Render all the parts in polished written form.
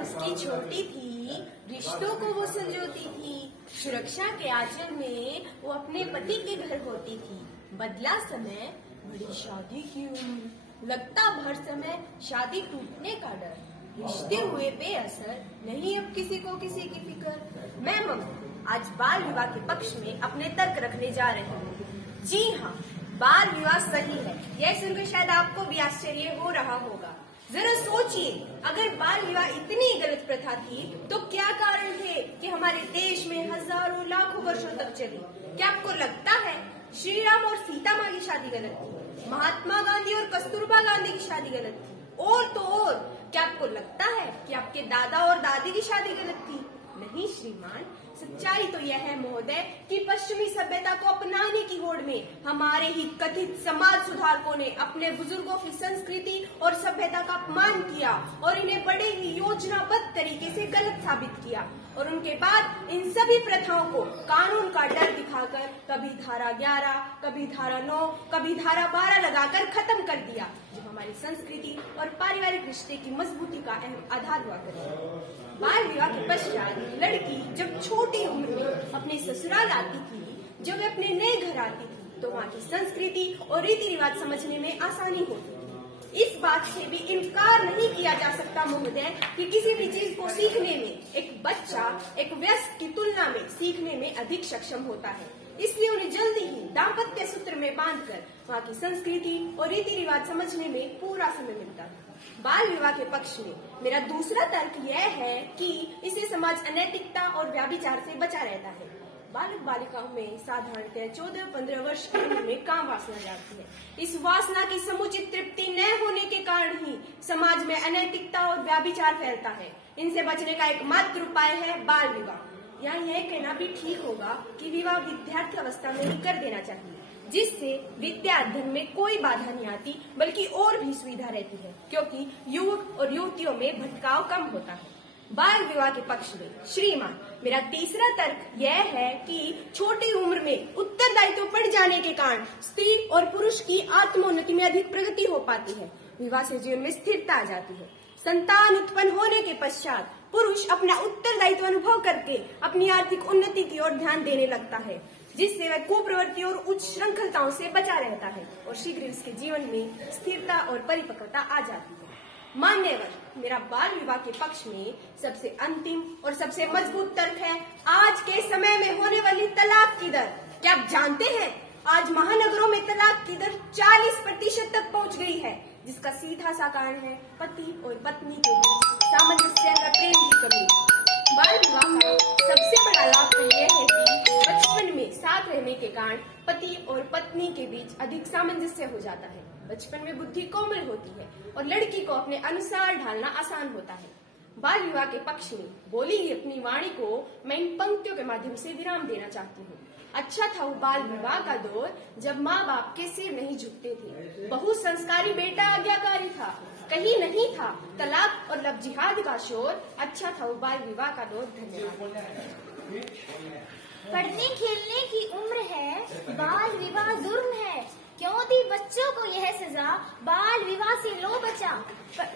उसकी छोटी थी, रिश्तों को वो संजोती थी। सुरक्षा के आंचल में वो अपने पति के घर होती थी। बदला समय, बड़ी शादी की उम्र, लगता भर समय शादी टूटने का डर। रिश्ते हुए बेअसर, नहीं अब किसी को किसी की फिक्र। मैं ममता आज बाल विवाह के पक्ष में अपने तर्क रखने जा रही हूँ। जी हाँ, बाल विवाह सही है। यह सुनकर शायद आपको भी आश्चर्य हो रहा होगा। जरा सोचिए, अगर बाल विवाह इतनी गलत प्रथा थी तो क्या कारण थे कि हमारे देश में हजारों लाखों वर्षों तक चली? क्या आपको लगता है श्री राम और सीता माँ की शादी गलत थी, महात्मा गांधी और कस्तूरबा गांधी की शादी गलत थी? और तो और, क्या आपको लगता है कि आपके दादा और दादी की शादी गलत थी? नहीं श्रीमान, सच्चाई तो यह है महोदय कि पश्चिमी सभ्यता को अपनाने की होड़ में हमारे ही कथित समाज सुधारकों ने अपने बुजुर्गों की संस्कृति और सभ्यता का अपमान किया और इन्हें बड़े ही योजनाबद्ध तरीके से गलत साबित किया। और उनके बाद इन सभी प्रथाओं को कानून का डर दिखाकर कभी धारा 11, कभी धारा 9, कभी धारा 12 लगाकर खत्म कर दिया, जो हमारी संस्कृति और पारिवारिक रिश्ते की मजबूती का अहम आधार हुआ करे। बाल विवाह के पश्चात लड़की जब छोटी उम्र में अपने ससुराल आती थी, जब वे अपने नए घर आती थी, तो वहाँ की संस्कृति और रीति रिवाज समझने में आसानी होती थी। इस बात से भी इनकार नहीं किया जा सकता महोदय कि किसी भी चीज को सीखने में एक बच्चा एक वयस्क की तुलना में सीखने में अधिक सक्षम होता है। इसलिए उन्हें जल्दी ही दाम्पत्य सूत्र में बांधकर वहाँ की संस्कृति और रीति रिवाज समझने में पूरा समय मिलता है। बाल विवाह के पक्ष में मेरा दूसरा तर्क यह है कि इससे समाज अनैतिकता और व्याभिचार से बचा रहता है। बालक बालिकाओं में साधारणतः 14-15 वर्ष की उम्र में काम वासना जाती है। इस वासना की समुचित तृप्ति न होने के कारण ही समाज में अनैतिकता और व्याभिचार फैलता है। इनसे बचने का एकमात्र उपाय है बाल विवाह। यहाँ यह कहना भी ठीक होगा कि विवाह विद्यार्थी अवस्था में ही कर देना चाहिए, जिससे विद्या अध्ययन में कोई बाधा नहीं आती, बल्कि और भी सुविधा रहती है, क्योंकि युवक और युवतियों में भटकाव कम होता है। बाल विवाह के पक्ष में श्रीमान मेरा तीसरा तर्क यह है कि छोटी उम्र में उत्तरदायित्व बढ़ जाने के कारण स्त्री और पुरुष की आत्मोन्नति में अधिक प्रगति हो पाती है। विवाह से जीवन में स्थिरता आ जाती है। संतान उत्पन्न होने के पश्चात पुरुष अपना उत्तरदायित्व अनुभव करके अपनी आर्थिक उन्नति की ओर ध्यान देने लगता है, जिससे वह कुप्रवृत्ति और उच्च श्रृंखलताओं से बचा रहता है और शीघ्र उसके जीवन में स्थिरता और परिपक्वता आ जाती है। मान्यवर, मेरा बाल विवाह के पक्ष में सबसे अंतिम और सबसे मजबूत तर्क है आज के समय में होने वाली तलाक की दर। क्या आप जानते हैं, आज महानगरों में तलाक की दर 40% तक पहुंच गई है, जिसका सीधा सा कारण है पति और पत्नी के बीच सामंजस्य व प्रेम की कमी। बाल विवाह का सबसे बड़ा लाभ तो यह है कि बचपन में साथ रहने के कारण पति और पत्नी के बीच अधिक सामंजस्य हो जाता है। बचपन में बुद्धि कोमल होती है और लड़की को अपने अनुसार ढालना आसान होता है। बाल विवाह के पक्ष में बोली गई अपनी वाणी को मैं इन पंक्तियों के माध्यम से विराम देना चाहती हूँ। अच्छा था वो बाल विवाह का दौर जब माँ बाप के सिर नहीं झुकते थे, बहु संस्कारी बेटा आज्ञाकारी था, कहीं नहीं था तलाक और लव जिहाद का शोर। अच्छा था वो बाल विवाह का दौर। धन्यवाद। पढ़ने खेलने की उम्र है, बाल विवाह जुर्म है, क्यों दी बच्चों को यह सजा, बाल विवाह से लो बचा।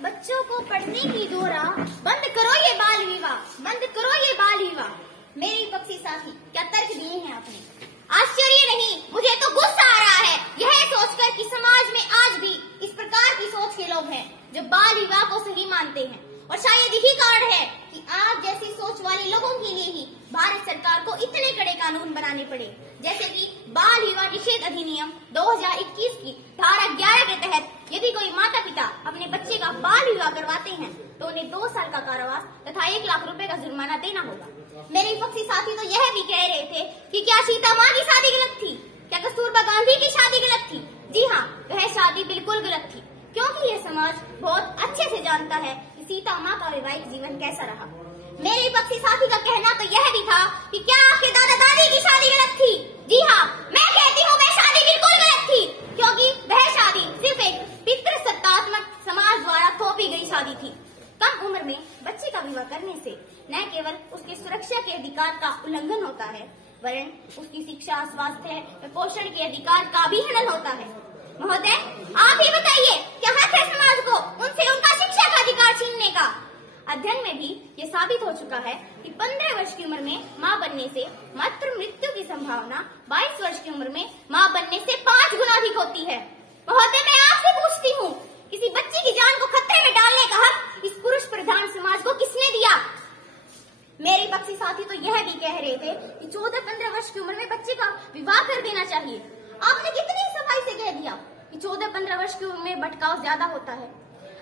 बच्चों को पढ़ने की दोरा, बंद करो ये बाल विवाह, बंद करो ये बाल विवाह। मेरे पक्षी साथी क्या तर्क दिए हैं आपने? आश्चर्य नहीं, मुझे तो गुस्सा आ रहा है यह सोचकर कि समाज में आज भी इस प्रकार की सोच के लोग हैं जो बाल विवाह को सही मानते हैं। और शायद यही कारण है कि आप जैसी सोच वाले लोगों के लिए ही भारत सरकार को इतने कड़े कानून बनाने पड़े, जैसे कि बाल विवाह निषेध अधिनियम 2021 की धारा 11 के तहत यदि कोई माता पिता अपने बच्चे का बाल विवाह करवाते हैं तो उन्हें 2 साल का कारावास तथा 1 लाख रुपए का जुर्माना देना होगा। मेरे पक्षी साथी तो यह भी कह रहे थे कि क्या सीता माँ की शादी गलत थी, क्या कस्तूरबा गांधी की शादी गलत थी? जी हाँ, वह शादी बिल्कुल गलत थी, क्योंकि यह समाज बहुत अच्छे से जानता है कि सीता माँ का वैवाहिक जीवन कैसा रहा। मेरे पक्षी साथी का कहना तो यह भी था कि क्या आपके दादा दादी की शादी गलत थी? जी हाँ, मैं कहती हूँ वह शादी बिल्कुल गलत थी, क्योंकि वह शादी सिर्फ एक पितृसत्तात्मक समाज द्वारा थोपी गई शादी थी। कम उम्र में बच्चे का विवाह करने से न केवल उसके सुरक्षा के अधिकार का उल्लंघन होता है, वरन उसकी शिक्षा, स्वास्थ्य व पोषण के अधिकार का भी हनन होता है। महोदय, आप ही बताइए, क्या हक है समाज को उनसे उनका शिक्षा का अधिकार छीनने का? अध्ययन में भी ये साबित हो चुका है कि 15 वर्ष की उम्र में मां बनने से मातृ मृत्यु की संभावना 22 वर्ष की उम्र में मां बनने से 5 गुना अधिक होती है। महोदय, मैं आपसे पूछती हूँ, किसी बच्ची की जान को खतरे में डालने का हक इस पुरुष प्रधान समाज को किसने दिया? मेरे पक्षी साथी तो यह भी कह रहे थे कि 14-15 वर्ष की उम्र में बच्चे का विवाह कर देना चाहिए। आपने कितनी सफाई से कह दिया कि 14-15 वर्ष की उम्र में भटकाव ज्यादा होता है।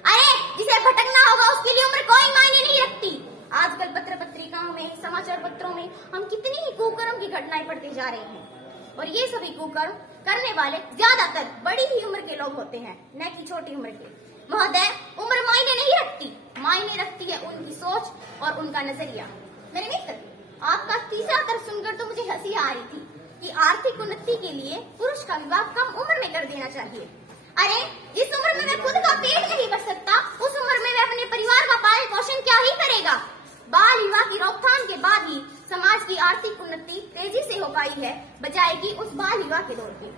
अरे, जिसे भटकना होगा उसके लिए उम्र कोई मायने नहीं रखती। आजकल पत्र पत्रिकाओं में, समाचार पत्रों में हम कितनी ही कुकर्म की घटनाएं पढ़ते जा रहे हैं, और ये सभी कुकर्म करने वाले ज्यादातर बड़ी ही उम्र के लोग होते हैं, न कि छोटी उम्र के। महोदय, उम्र मायने नहीं रखती, मायने रखती है उनकी सोच और उनका नजरिया। मेरे मित्र, आपका तीसरा तर्क सुनकर तो मुझे हंसी आ रही थी कि आर्थिक उन्नति के लिए पुरुष का विवाह कम उम्र में कर देना चाहिए। अरे, जिस उम्र में मैं खुद का पेट नहीं भर सकता, उस उम्र में मैं अपने परिवार का पालन पोषण क्या ही करेगा। बाल विवाह की रोकथाम के बाद ही समाज की आर्थिक उन्नति तेजी से हो पाई है, बजाय कि उस बाल विवाह के दौर पे।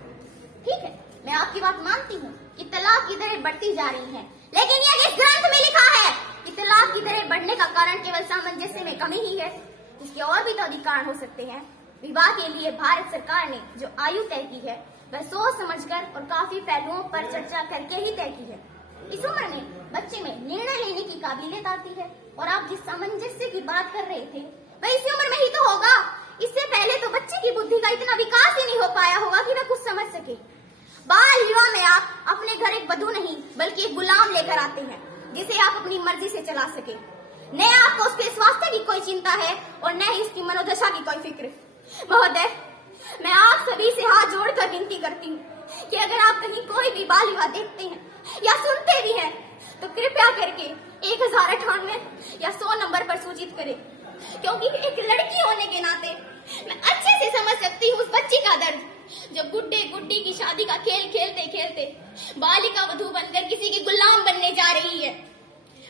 ठीक है, मैं आपकी बात मानती हूँ कि तलाक की दरें बढ़ती जा रही हैं, लेकिन यह किस ग्रंथ में लिखा है कि तलाक की दरें बढ़ने का कारण केवल सामंजस्य में कमी ही है? इसके और भी तो अधिक कारण हो सकते हैं। विवाह के लिए भारत सरकार ने जो आयु तय की है वह सोच समझकर और काफी पहलुओं पर चर्चा करके ही तय की है। इस उम्र में बच्चे में निर्णय लेने की काबिलियत आती है, और आप जिस सामंजस्य की बात कर रहे थे वह इसी उम्र में ही तो होगा। इससे पहले तो बच्चे की बुद्धि का इतना विकास ही नहीं हो पाया होगा कि वह कुछ समझ सके। बाल विवाह में आप अपने घर एक वधू नहीं बल्कि एक गुलाम लेकर आते हैं, जिसे आप अपनी मर्जी से चला सके। न आपको उसके स्वास्थ्य की कोई चिंता है और न ही उसकी मनोदशा की कोई फिक्र। महोदय, मैं आप सभी से हाथ जोड़कर विनती करती हूँ कि अगर आप कहीं कोई भी बाल विवाह देखते हैं या सुनते भी हैं तो कृपया करके 1098 या 100 नंबर पर सूचित करें, क्योंकि एक लड़की होने के नाते मैं अच्छे से समझ सकती हूँ उस बच्ची का दर्द जो गुड्डे गुड्डी की शादी का खेल खेलते खेलते बालिका वधू बनकर किसी की गुलाम बनने जा रही है।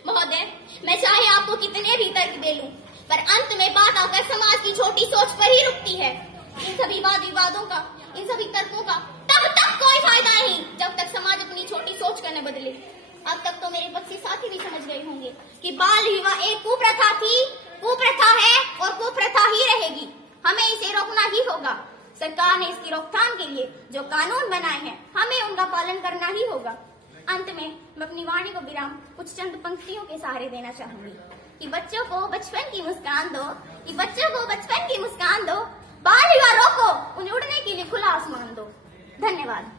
महोदय, मैं चाहे आपको कितने भी तर्क दे लूं, पर अंत में बात आकर समाज की छोटी सोच पर ही रुकती है। इन सभी वाद विवादों का, इन सभी तर्कों का तब तक कोई फायदा नहीं जब तक समाज अपनी छोटी सोच कर न बदले। अब तक तो मेरे पक्षी साथी भी समझ गए होंगे कि बाल विवाह एक कुप्रथा थी, कुप्रथा है और कुप्रथा ही रहेगी। हमें इसे रोकना ही होगा। सरकार ने इसकी रोकथाम के लिए जो कानून बनाए हैं, हमें उनका पालन करना ही होगा। अंत में मैं अपनी वाणी को विराम कुछ चंद पंक्तियों के सहारे देना चाहूंगी कि बच्चों को बचपन की मुस्कान दो, कि बच्चों को बचपन की मुस्कान दो, बाल विवाह रोको, उन्हें उड़ने के लिए खुला आसमान दो। धन्यवाद।